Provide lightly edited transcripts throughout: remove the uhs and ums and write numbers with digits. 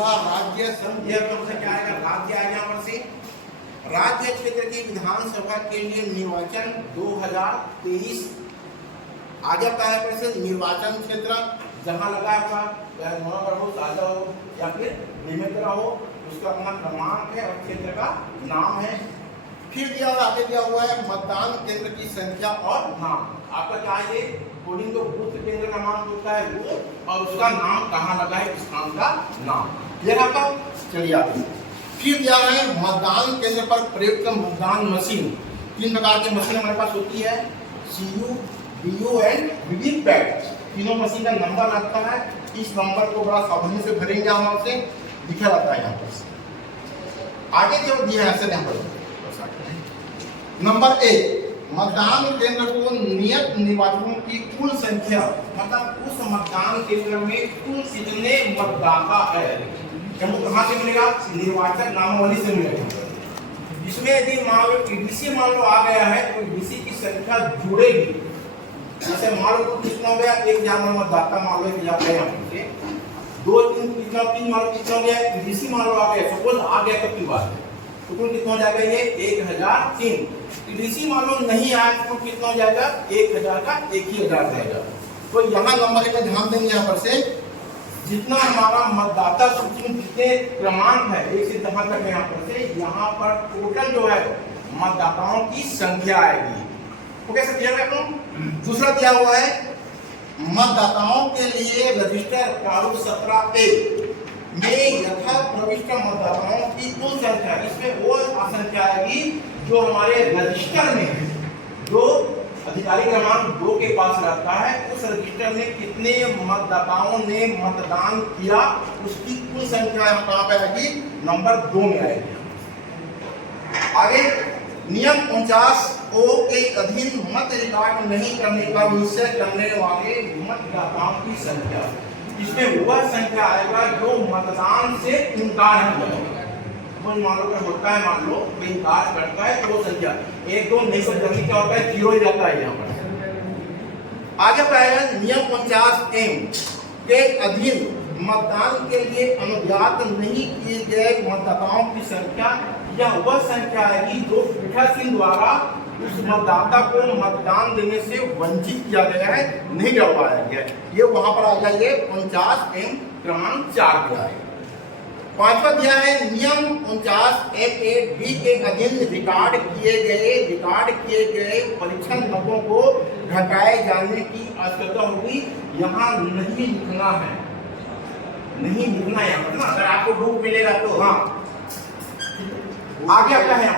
लोकसभा, राज्य, संघ, यह कौन सा क्या आएगा? राज्य आएगा यहाँ पर से। राज्य क्षेत्र की विधानसभा के लिए निर्वाचन 2023 आगे का है पर से निर्वाचन क्षेत्र जहां लगा हुआ, चाहे नगर हो, साझा हो या फिर निमित्रा हो, उसका अपना क्रमांक है और क्षेत्र का नाम है। फिर दिया हुआ आगे दिया हुआ है मतदान केंद्र की संख्या और नाम। आपका क्या है? पोलिंग तो बूथ केंद्र का नाम होता है वो, और उसका नाम कहाँ लगा है, स्थान का नाम ये रहा। चलिए आगे फिर दिया है मतदान केंद्र पर प्रयुक्त मतदान मशीन। 3 प्रकार की मशीन हमारे पास होती है, CU, BU एंड वीवीपैट। तीनों मशीन का नंबर आता है। इस नंबर को बड़ा सावधानी से भरेंगे हम, आपसे लिखा रहता है यहाँ पर। आगे जो दिया है ऐसे नंबर 1, मतदान केंद्र को नियत निर्वाचकों की कुल संख्या, मतलब उस मतदान केंद्र में कुल कितने मतदाता है, हमको कहाँ से मिलेगा? निर्वाचक नामावली से मिलेगा। इसमें यदि मान लो EDC मान लो आ गया है तो EDC की संख्या जुड़ेगी। जैसे मान लो कितना हो गया? 1000 मतदाता मान लो 1000 गया, 2 3 कितना 3 मान लो कितना हो गया? EDC मान लो आ गया, सपोज आ गया तब की बात है, तो कुल कितना हो जाएगा? ये 1003। EDC मान लो नहीं आया तो कितना हो जाएगा? 1000 का 1000 जाएगा। तो यहाँ नंबर 1 का ध्यान देंगे। यहाँ पर से जितना हमारा मतदाता सूची में जितने क्रमांक है 1 से 10 तक यहाँ पर से, यहाँ पर टोटल जो है मतदाताओं की संख्या आएगी। तो कैसे दिया गया? दूसरा दिया हुआ है मतदाताओं के लिए रजिस्टर प्रारूप 17A में यथा प्रविष्ट मतदाताओं की कुल संख्या, इसमें वो संख्या आएगी जो हमारे रजिस्टर में है, जो अधिकारी क्रमांक 2 के पास रहता है। उस रजिस्टर में कितने मतदाताओं ने मतदान किया, उसकी कुल संख्या कहाँ पे आएगी? नंबर 2 में आएगी। आगे नियम 49O के अधीन मत रिकॉर्ड नहीं करने का निश्चय करने वाले मतदाताओं की संख्या, इसमें वह संख्या आएगा जो मतदान से इनकार किया। मान लो होता है, मान लो इनकार करता है तो वो संख्या 1 2 नहीं समझने क्या होता है, 0 ही जाता है यहाँ पर। आगे पाएगा नियम 50M के अधीन मतदान के लिए अनुज्ञात नहीं किए गए मतदाताओं की संख्या, यह वह संख्या आएगी जो पीठासीन द्वारा उस मतदाता को मतदान देने से वंचित किया गया है, नहीं करवाया गया। ये वहां पर आ जाएगा। ये 50M क्रमांक 4 पे आएगा। 5वां दिया है नियम 49A-B के अधीन रिकॉर्ड किए गए परीक्षण मतों को घटाए जाने की आवश्यकता होगी। यहाँ नहीं लिखना है, नहीं लिखना है यहाँ पर ना, अगर आपको बुक मिलेगा तो। हाँ, आगे आपका है,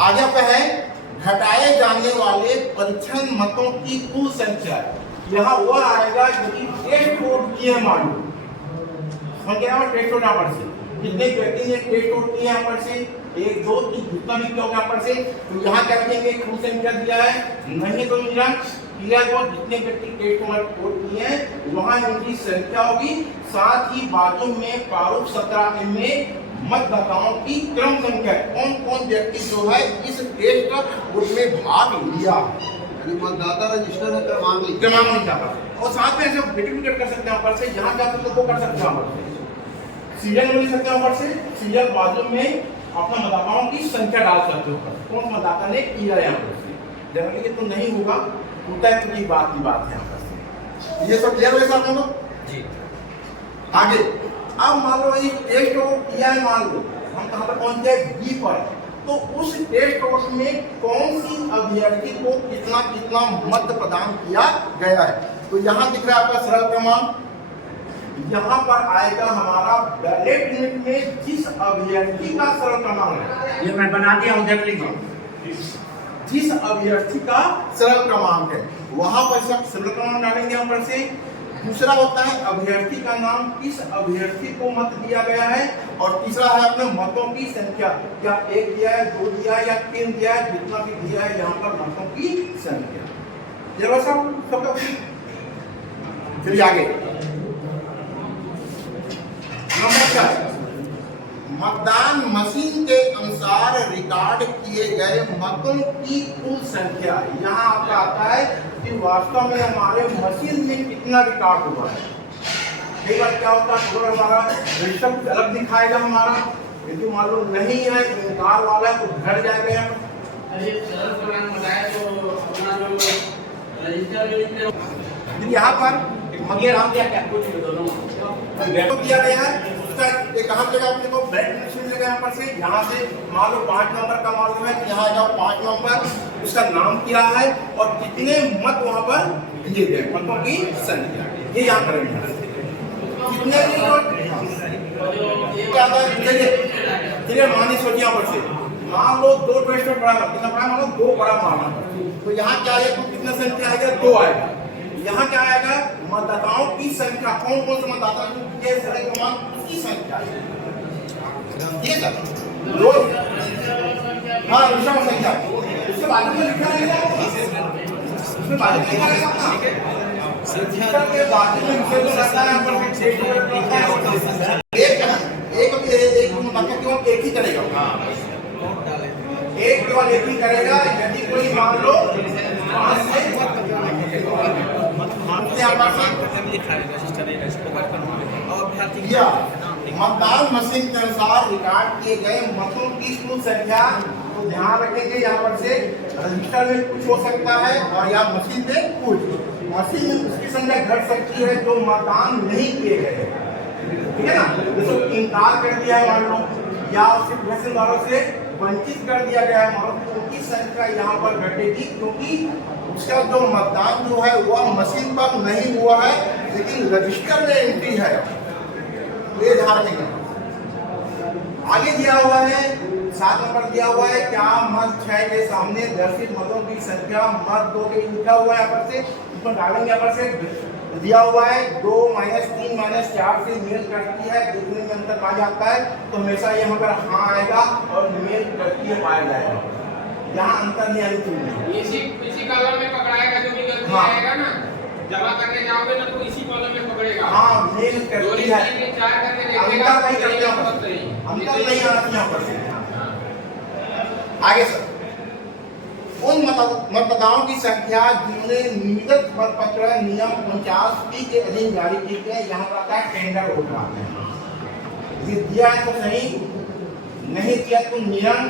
आगे आपका है घटाए जाने वाले परीक्षण मतों की कुल संख्या। यहाँ वह आएगा यदि टेस्ट वोट किए, मान लो टेस्ट वोट यहाँ पर से जितने व्यक्ति ने टेस्ट वोट किए यहाँ पर से 1 2 3 जितना भी किया यहाँ पर से, तो यहाँ क्या करेंगे? कुल संख्या दिया है, नहीं तो किया तो जितने व्यक्ति टेस्ट वोट किए हैं वहाँ इनकी संख्या होगी। साथ ही बाजू में प्रारूप 17 में मतदाताओं की क्रम संख्या, कौन कौन व्यक्ति जो है इस टेस्ट वोट में भाग लिया, मतदाता रजिस्टर में क्रमांक लिखा। और साथ में ऐसे डुप्लीकेट कर सकते हैं यहाँ पर से, जहाँ जा सकते वो कर सकते हैं यहाँ पर से, सीरियल में लिख सकते हैं यहाँ पर से, सीरियल बाजू में अपना मतदाताओं की संख्या डाल सकते हो, कौन मतदाता ने किया यहाँ पर से। जनरली ये तो नहीं होगा, होता है तो की बात है यहाँ पर से। ये सब क्लियर हुआ साहब लोग जी। आगे अब मान लो ये टेस्ट किया है, मान लो हम कहाँ पर पहुंच गए? B पर। तो उस टेस्ट वोट में कौन सी अभ्यर्थी को कितना कितना मत प्रदान किया गया है, तो यहाँ दिख रहा है आपका सरल क्रमांक। यहाँ पर आएगा हमारा बैलेट यूनिट में जिस अभ्यर्थी का सरल क्रमांक है, ये मैं बना दिया हूँ, देख लीजिए। जिस अभ्यर्थी का सरल क्रमांक है वहां पर सब सरल क्रमांक डालेंगे यहाँ पर से। दूसरा होता है अभ्यर्थी का नाम, किस अभ्यर्थी को मत दिया गया है, और तीसरा है अपने मतों की संख्या, क्या 1 दिया है, 2 दिया है या 3 दिया है, जितना भी दिया है यहाँ पर मतों की संख्या। ये सब चलिए आगे नंबर 4, मतदान मशीन के अनुसार रिकॉर्ड किए गए मतों की कुल संख्या। यहाँ आपका आता है कि वास्तव में हमारे मशीन में कितना रिकॉर्ड हुआ है। कई बार क्या होता है, अगर हमारा रजिस्टर कुछ अलग दिखाएगा हमारा, यदि मान लो नहीं है, इनकार वाला है, तो घर जाएगा यहाँ। यहाँ पर मगर हम क्या क्या कुछ दिया गया है उसका एक कहाँ जगह अपने को ब्रेड मशीन लगा यहाँ पर से, यहाँ से मान लो 5 नंबर का मालूम है कि यहाँ जाओ 5 नंबर, उसका नाम क्या है और कितने मत वहाँ पर दिए गए, मतों की संख्या ये यहाँ करेंगे। कितने चलिए मानी सोचिए यहाँ पर से, मान लो 2 ट्वेस्टर बड़ा कितना बड़ा, मान लो 2 बड़ा माना, तो यहाँ क्या आएगा, कितना संख्या आएगा, 2 आएगा। यहाँ क्या आएगा, मतदाताओं की संख्या, कौन कौन से मतदाता के सड़क क्रमांक की संख्या, ये सब रोज हाँ विषम संख्या, उसके बाद में लिखा रहेगा, उसके बाद में लिखा रहेगा संख्या के बाद में विषय तो रहता है एक मतदाता केवल एक ही करेगा, एक केवल एक ही करेगा। यदि कोई मान लो 5 से मतदान मशीन के अनुसार रिकॉर्ड किए गए मतों की कुल संख्या को ध्यान रखेंगे। यहाँ पर से रजिस्टर में कुछ हो सकता है और या मशीन में कुछ, मशीन में उसकी संख्या घट सकती है जो मतदान नहीं किए गए, ठीक है ना, जैसे इनकार कर दिया है मान लो, या सिर्फ वैसेदारों से वंचित कर दिया गया है मान लो, उनकी संख्या यहाँ पर घटेगी क्योंकि उसका जो मतदान जो है वह मशीन पर नहीं हुआ है लेकिन रजिस्टर में एंट्री है, ये ध्यान रखेंगे। आगे दिया हुआ है 7 नंबर दिया हुआ है, क्या मत 6 के सामने दर्शित मतों की संख्या मत 2 के लिखा हुआ है, यहाँ पर से उसमें डालेंगे, यहाँ पर से दिया हुआ है 2 -3 -4 से मेल करती है, देखने में अंतर पा जाता है तो हमेशा ये अगर हाँ आएगा और मेल करती है पाया जाएगा, यहाँ अंतर नहीं आनी चाहिए। इसी कॉलम में पकड़ाएगा, जो भी गलती आएगा ना जमा करने जाओगे ना तो इसी कॉलम में पकड़ेगा। हाँ मेल करती है, 4 करके देखेगा, अंतर नहीं करते, अंतर नहीं आना चाहिए यहाँ पर। आगे सर, उन मतदाताओं की संख्या जिन्होंने नियत पत्र नियम 49 के अधीन जारी की गए, यहाँ पर आता है टेंडर होगा, ये दिया है तो सही, नहीं दिया तो नियम,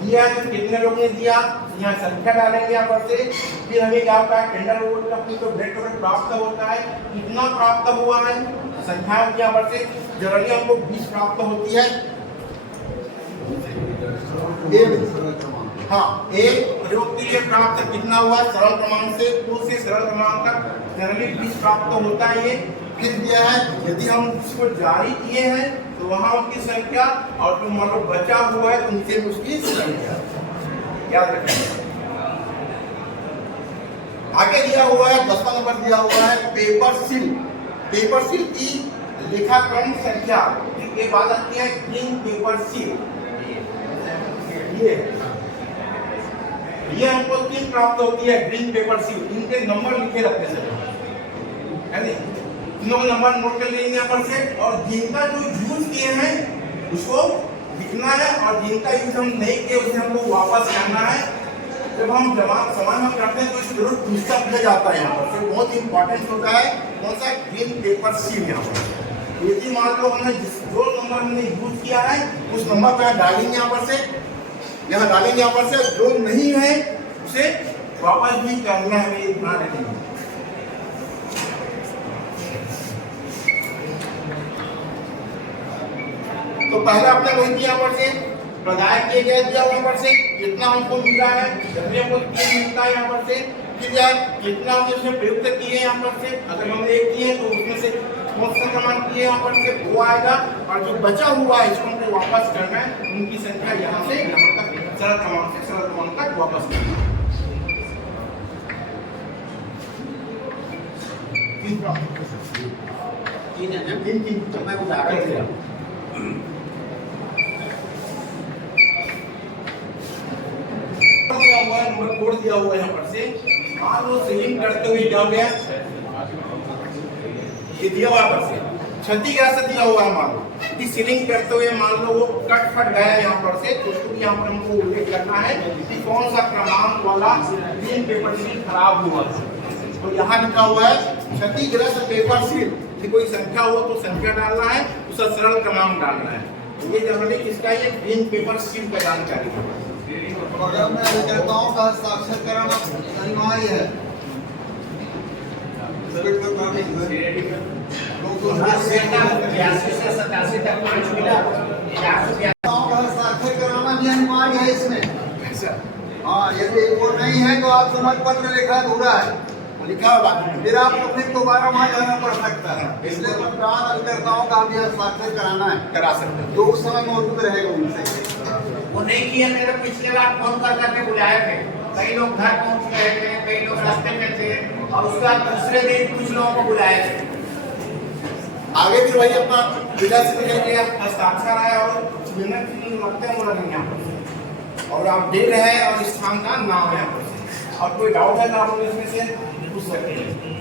दिया है तो कितने लोगों ने दिया, यहाँ संख्या डालेंगे यहाँ पर से, फिर हमें क्या होता है टेंडर वोट का तो ब्रेक प्राप्त होता है, कितना प्राप्त हुआ है संख्या यहाँ पर से, जनरली हमको 20 प्राप्त होती है। हाँ एक प्रयोग के लिए प्राप्त कितना हुआ, सरल क्रमांक से कुल से सरल क्रमांक तक जनरली 20 प्राप्त होता है। ये फिर दिया है यदि हम उसको जारी किए हैं तो वहां उसकी संख्या और जो मान लो बचा हुआ है तो नीचे में उसकी संख्या याद रखें। आगे दिया हुआ है 10वां नंबर दिया हुआ है पेपर सील, पेपर सील की लेखाक्रम संख्या के बाद आती है ग्रीन पेपर सील, ये हमको 3 प्राप्त होती है ग्रीन पेपर सील, इनके नंबर लिखे रखते हैं, तीनों नंबर नोट कर लेंगे यहाँ पर से, और जिनका जो यूज किए हैं उसको लिखना है और जिनका यूज हम नहीं किए उसे हमको वापस करना है। जब हम जमा सामान हम करते हैं तो इस जरूर पूछता किया जाता है यहाँ पर, तो बहुत इंपॉर्टेंट होता है कौन सा ग्रीन पेपर सील। यहाँ पर यदि मान लो हमने जो नंबर हमने यूज किया है उस नंबर पर डालेंगे यहाँ पर से, यहाँ डालेंगे यहाँ पर से, जो नहीं है उसे वापस भी करना है, ये ध्यान रखेंगे। तो पहला अपने वही दिया पर से प्रदाय किए गए दिया यहाँ पर से कितना हमको मिला है, जब हमको 3 मिलता है यहाँ पर से, फिर कितना हमने उसमें प्रयुक्त किए यहाँ पर से, अगर हमने 1 किए तो उसमें से कौन सा क्रमांक किए यहाँ पर से वो आएगा, और जो बचा हुआ है इसको हमको वापस करना है, उनकी संख्या यहाँ से यहाँ तक सरल क्रमांक से सरल क्रमांक तक वापस करना है। मैं उदाहरण दिया कोड दिया हुआ है यहाँ पर से, मान लो सेलिंग करते हुए क्या हो गया, ये दिया हुआ पर से क्षतिग्रस्त दिया हुआ है, मान लो कि सीलिंग करते हुए मान लो वो कट फट गया यहाँ पर से, तो उसको भी यहाँ पर हमको उल्लेख करना है कि कौन सा क्रमांक वाला ग्रीन पेपर सील खराब हुआ है। तो यहाँ लिखा हुआ है क्षतिग्रस्त पेपर सील, कि कोई संख्या हो तो संख्या डालना है, उसका सरल क्रमांक डालना है। ये जनरली किसका ये ग्रीन पेपर स्कीम का जानकारी है। प्रोग्राम में अभिकर्ताओं का हस्ताक्षर कराना अनिवार्य है। अभिकर्ताओं का हस्ताक्षर कराना भी अनिवार्य है इसमें। हाँ, यदि वो नहीं है तो आप समझ पत्र लिखा अधूरा है, लिखा हुआ फिर आपको फिर दोबारा वहाँ जाना पड़ सकता है। इसलिए मतदान अभिकर्ताओं का भी हस्ताक्षर कराना है, करा सकते हैं। जो उस समय मौजूद रहेगा उनसे। वो नहीं किया। मेरे पिछले बार फोन कर करके बुलाए थे, कई लोग घर पहुंच गए थे, कई लोग रास्ते में थे, और उसके बाद दूसरे दिन कुछ लोगों को बुलाए थे। आगे फिर वही अपना जिला से निकल गया, हस्ताक्षर आया और मिनट लगते हैं वो नहीं यहाँ और आप दे रहे हैं और स्थान का नाम है। और कोई डाउट है तो आप इसमें से पूछ सकते हैं।